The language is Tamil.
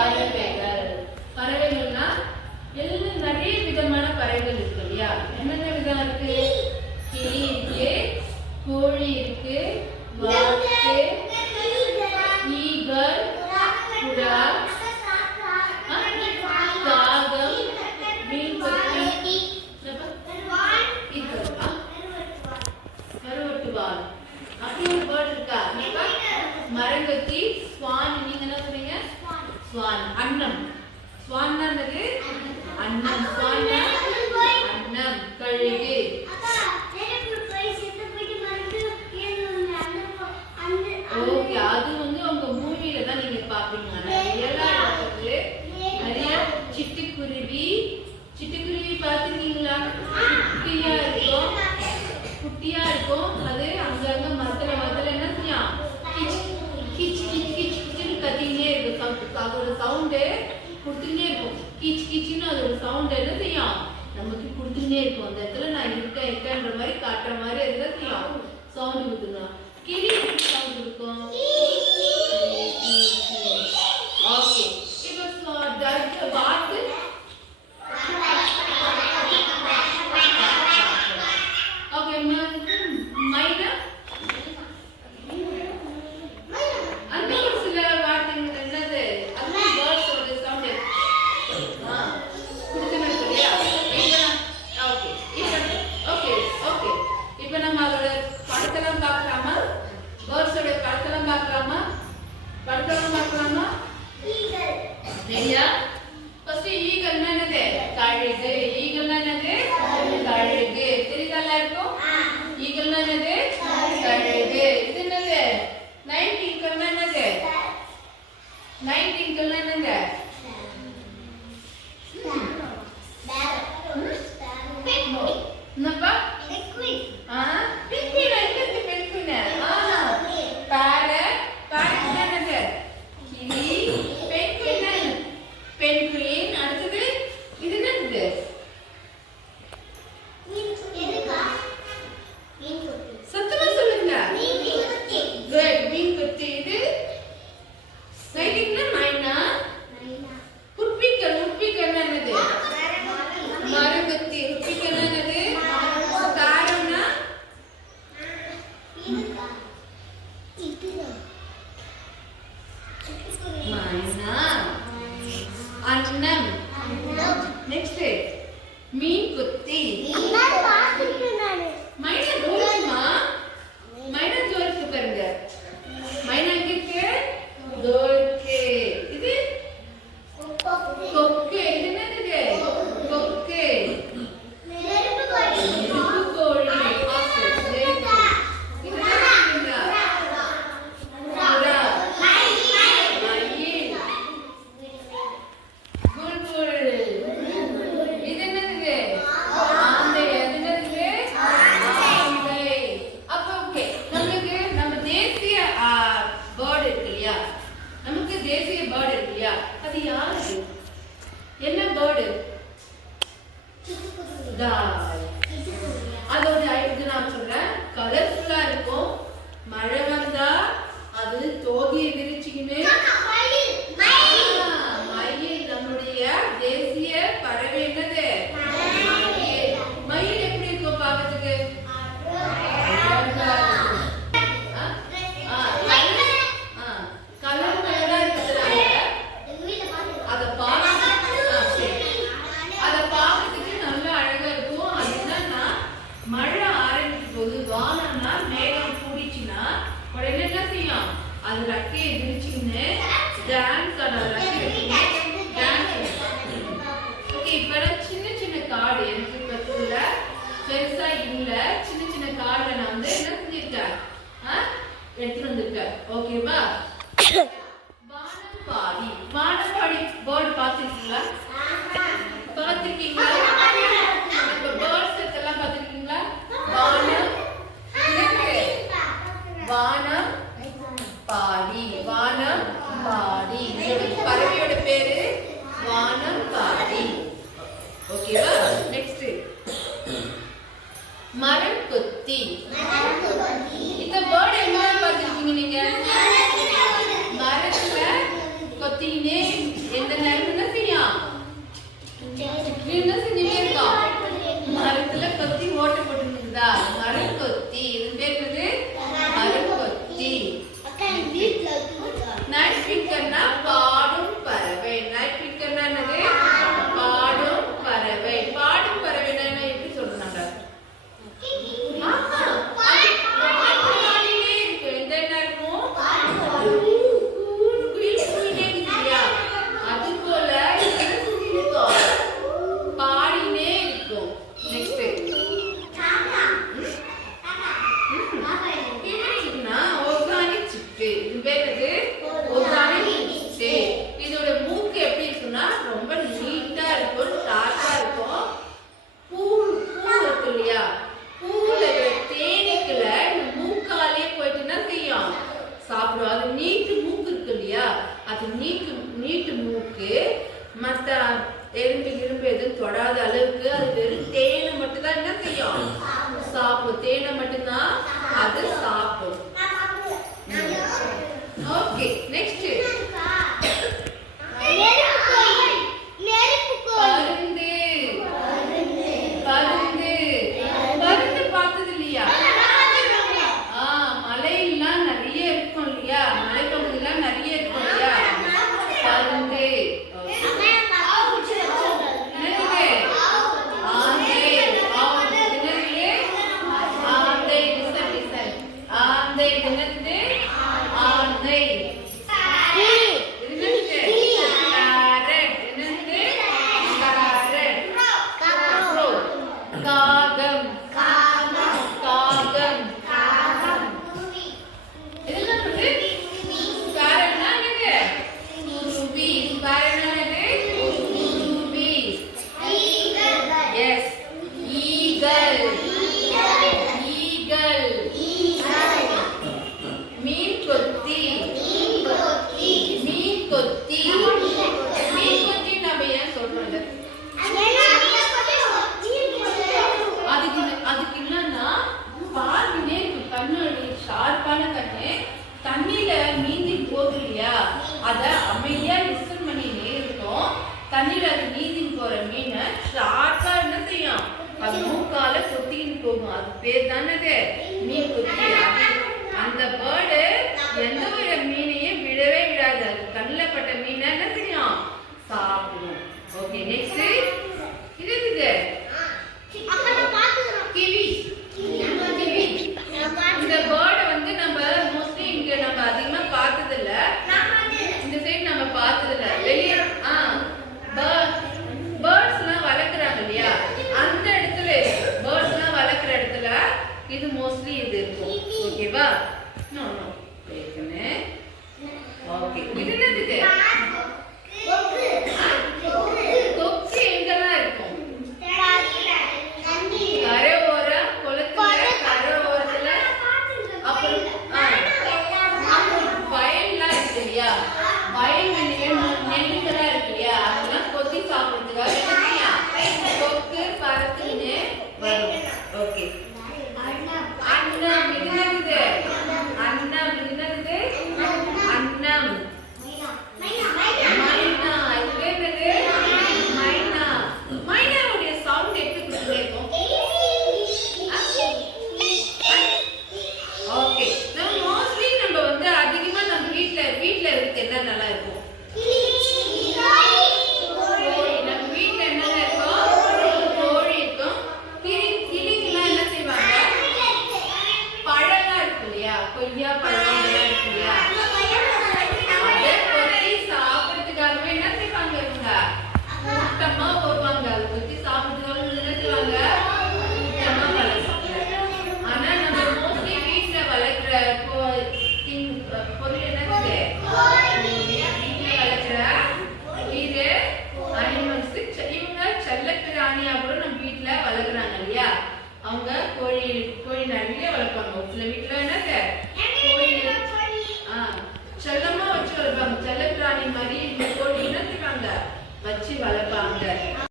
பறவைகள். பறவைகள்னா எல்லாம் நிறைய விதமான பறவைகள் இருக்கு இல்லையா? என்னென்ன விதம் இருக்கு? கிளி இருக்கு, கோழி இருக்கு, வாத்து, ஈகல், புறா, காகம், மீன்கொத்தி, கருவட்டுவால். அப்படி ஒரு பேர்ட் இருக்கா? மரங்கொத்தி, ஸ்வான். நீங்க என்ன சொல்றீங்க? ஸ்வான். அன்னம். ஸ்வான் என்னது? அன்னம். ஸ்வான் அன்னம். கழுகு. ஓகே, அது வந்து உங்க மூவில தான் நீங்க பாப்பீங்க. நிறைய சிட்டுக்குருவி. சிட்டுக்குருவி பாத்துருக்கீங்களா? குட்டியா இருக்கும், குட்டியா இருக்கும். அது அங்கங்க மரத்துல என்ன செய்யும்? கிச் கிச் கிச் கிச் கிச்னு கத்தினே இருக்கும். அதோட சவுண்டு கொடுத்துட்டே இருக்கும். கிச் கிச்னு அதோட சவுண்ட் என்ன செய்யும்? நமக்கு கொடுத்துட்டே இருக்கும். அந்த இடத்துல நான் இருக்கேன்ற மாதிரி காட்டுற மாதிரி என்ன செய்யும்? சவுண்ட் கொடுத்துருந்தோம். கிளி சவுண்ட் கொடுக்கும். ஓகே, இப்போ வாத்து ஓகே, மைனா அந்த ஒரு சில வார்த்தைகள் என்னது? அது வேர்ட்ஸோட சவுண்ட் கொடுத்துமே இல்லையா? ஓகே, ஓகே ஓகே, இப்போ நம்ம அதோட படத்தெல்லாம் பார்க்கலாமா? வேர்ட்ஸோட படத்தெல்லாம் பார்க்கலாமா? படத்தெல்லாம் பார்க்கலாமா? ரெடியா? ஃபர்ஸ்ட் ஈகல்னா என்னது? கழுகு. ஈகல்னா என்னது? கழுகு. தெரியுதா எல்லாருக்கும்? ஈகல்னா என்னது? கழுகு. இது என்னது? நைட்டிங்கல்னா என்னது? நைட்டிங்கல்னா என்னது? என்னப்பா? பெங்குயின். பெங்குயின் என்னது? பெங்குயின். பேரட். பேரட் என்னது? கிளி. பெங்குயின். பெங்குயின். அடுத்தது இது என்னது? சத்தமா சொல்லுங்க. குட், மீன்கொத்தி. இது நைட்டிங்னா மைனா. உட்பிக்கல். உட்பிக்கல் என்னது? மரங்கொத்தி. உட்பிக்கல் என்னது? காரம்னா மைனா. அன்னம். நெக்ஸ்ட் மீன்கொத்தி. மைனா தோரிச்சுமா? மைனா தோரிச்சு பாருங்க. மைனா எங்க இருக்கு? தோரிச்சு. இது கொக்கு. இது என்னது? கொக்கு. நெருப்பு கோழி. என்ன பேர்டு? அதோட இது நான் சொல்றேன். கலர்ஃபுல்லா இருக்கும். மழை வந்தா அது தோகையை விரிச்சுக்கின்னு மயில். நம்முடைய தேசிய பறவை என்னது? மயில். மயில் எப்படி இருக்கும் பார்க்கிறதுக்கு? மழை ஆரம்பிக்கும் போது வானம்னா மேகம் கூடிச்சுன்னா உடனே என்ன செய்யும்? அது ரெக்கையை விரிச்சுன்னு டான்ஸ் ஆடுற. ஓகே, இப்ப சின்ன சின்ன காடு எனக்கு பக்கத்துல பெருசா இல்ல. சின்ன சின்ன காடுல நான் வந்து என்ன செஞ்சிருக்கேன்? எடுத்துட்டு வந்திருக்கேன். ஓகேவா? வானம்பாடி. வானம்பாடி பேர்டு பார்த்திருக்கீங்களா? பார்த்திருக்கீங்களா? இப்ப பேர்ட்ஸ் எல்லாம் பார்த்திருக்கீங்களா? வானம் வானம் பாடி. வானம் பாடி. பறவையோட பேரு வானம் பாடி. ஓகேவா? நெக்ஸ்ட் மரம் கொத்தி. இந்த பேர்ட் எங்க பார்த்திருக்கீங்க நீங்க? மரத்துல கொத்தினே எந்த நேரம் என்ன செய்யும்? என்ன செஞ்சுட்டே இருக்கோம்? மரத்துல கொத்தி ஓட்டை போட்டுருக்குதா? மரக்கொத்தி. இது பேர் என்னது? மரக்கொத்தி. நைட் ஸ்பீக்கர்னா பாடும் பறவை. நைட் ஸ்பீக்கர்னா என்னது? பாடும் பறவை. பாடும் பறவைனா என்ன எப்படி சொல்றாங்க? இதோட மூக்கு எப்படி இருக்குன்னா ரொம்ப நீட்டா இருக்கும், ஷார்ப்பா இருக்கும். பூ இருக்கு இல்லையா, பூவுல தேனீக்கள மூக்காலே போயிட்டு என்ன செய்யும்? சாப்பிடும். அது நீட்டு மூக்கு இருக்கு இல்லையா, அது நீட்டு மூக்கு மற்ற எறும்பு எதுவும் தொடாத அளவுக்கு அது வெறும் தேனை மட்டும் தான் என்ன செய்யும்? சாப்பிடும். தேனை மட்டும்தான் அது சாப்பிடும். ஓகே, நெக்ஸ்ட் பருந்து பார்த்தது இல்லையா? மலையெல்லாம் நிறைய இருக்கும் இல்லையா, மலைப்பகுதியெல்லாம் நிறைய இருக்கும் இல்லையா பருந்து. தண்ணியில நீந்தி போகுது இல்லையா, அத அமைதியா லிசன் பண்ணினே இருக்கும். தண்ணியில அது நீந்தி போற மீனை ஷார்ப்பா என்ன செய்யும்? அது மூக்கால கொத்தின்னு போகும். அது பேர் தானே மீன் கொத்தி. அந்த பேர்டு எந்த ஒரு மீனையும் விடவே விடாது. அது கண்ணில் பட்ட மீனை என்ன செய்யும்? சாப்பிடும். ஓகே, நெக்ஸ்ட் இது கிவி. இந்த பேர்டை வந்து நம்ம மோஸ்ட்லி இங்க நம்ம அதிகமா பார்த்தது இல்ல, இந்த சைடு நம்ம பார்த்தது இல்ல. வெளியே பேர்ட்ஸ் எல்லாம் வளர்க்குறாங்க இல்லையா, அந்த இடத்துல பேர்ட்ஸ் எல்லாம் வளர்க்குற இடத்துல இது மோஸ்ட்லி இது இருக்கும். ஓகேவா? நோ ஓகே, இது என்னது? கொக்கு எங்கெல்லாம் இருக்கும்? அவங்க கோழி நிறைய வளர்ப்பாங்க. சில வீட்டுல என்னது கோழி செல்லமா வச்சு வளர்ப்பாங்க. செல்ல பிராணி மாதிரி கோழி என்ன செய்வாங்க? வச்சு வளர்ப்பாங்க.